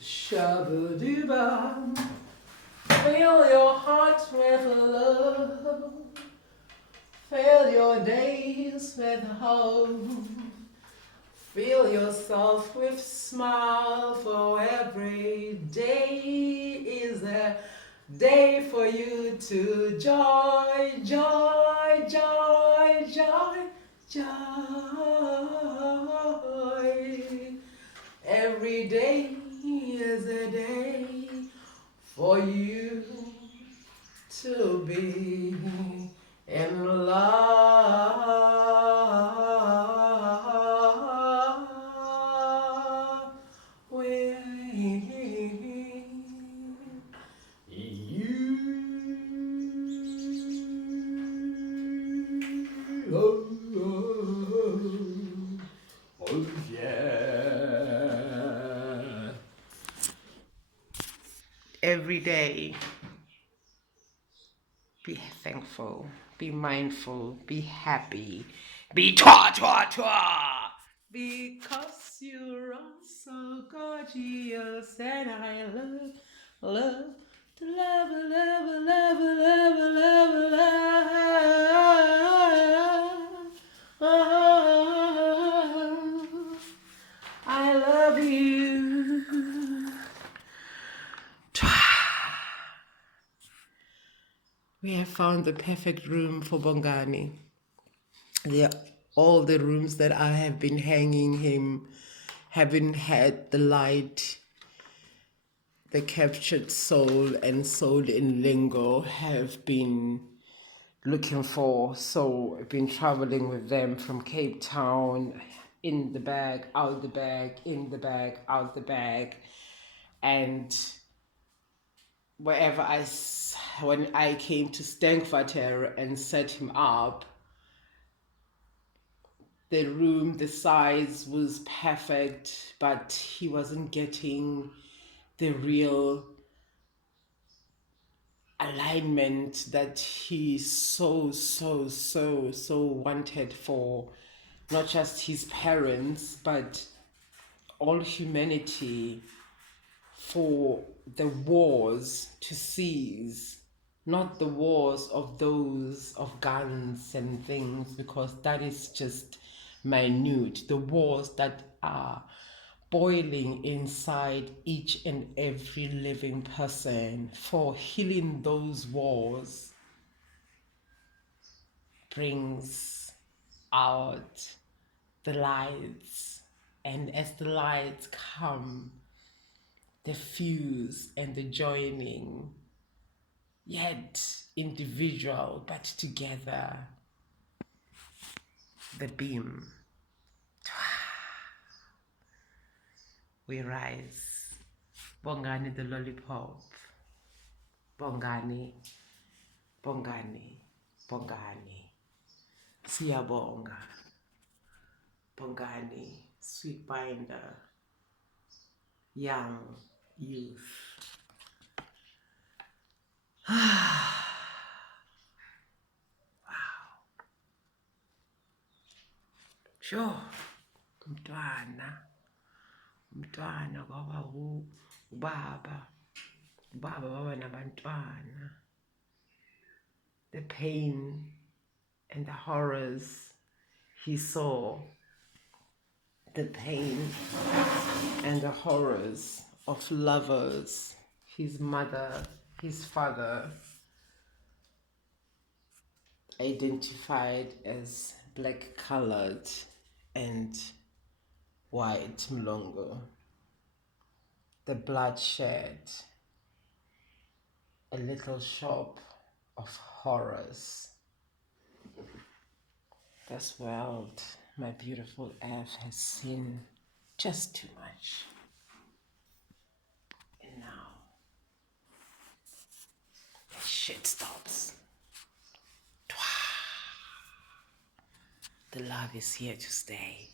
Shabba-dibba. Fill your heart with love. Fill your days with hope. Fill yourself with smile, for every day is a day for you to joy, joy, joy, joy, joy. Every day is a day for you to be in love with you. Oh, oh, oh, yeah. Every day, be thankful, be mindful, be happy, be twa, because you're all so gorgeous, and I love to love, love, love, love, love, love. I love you. We have found the perfect room for Bongani. All the rooms that I have been hanging him haven't had the light. The captured soul and soul in lingo have been looking for. So I've been traveling with them from Cape Town, in the bag, out the bag, in the bag, out the bag. And when I came to Stankwater and set him up, the room, the size was perfect, but he wasn't getting the real alignment that he so wanted for not just his parents, but all humanity, for the wars to cease. Not the wars of those of guns and things, because that is just minute. The wars that are boiling inside each and every living person, for healing those wars brings out the lights. And as the lights come, the fuse and the joining, yet individual but together, the beam. We rise. Bongani the lollipop. Bongani, Bongani, Bongani. Siyabonga. Bongani, sweet binder, young youth. Sure. Umntwana kwaba ubaba baba nabantwana. The pain and the horrors he saw, the pain and the horrors of lovers, his mother, his father, identified as black colored and white Mlongo. The bloodshed, a little shop of horrors. This world, my beautiful earth, has seen just too much. And now, the shit stops. The love is here to stay.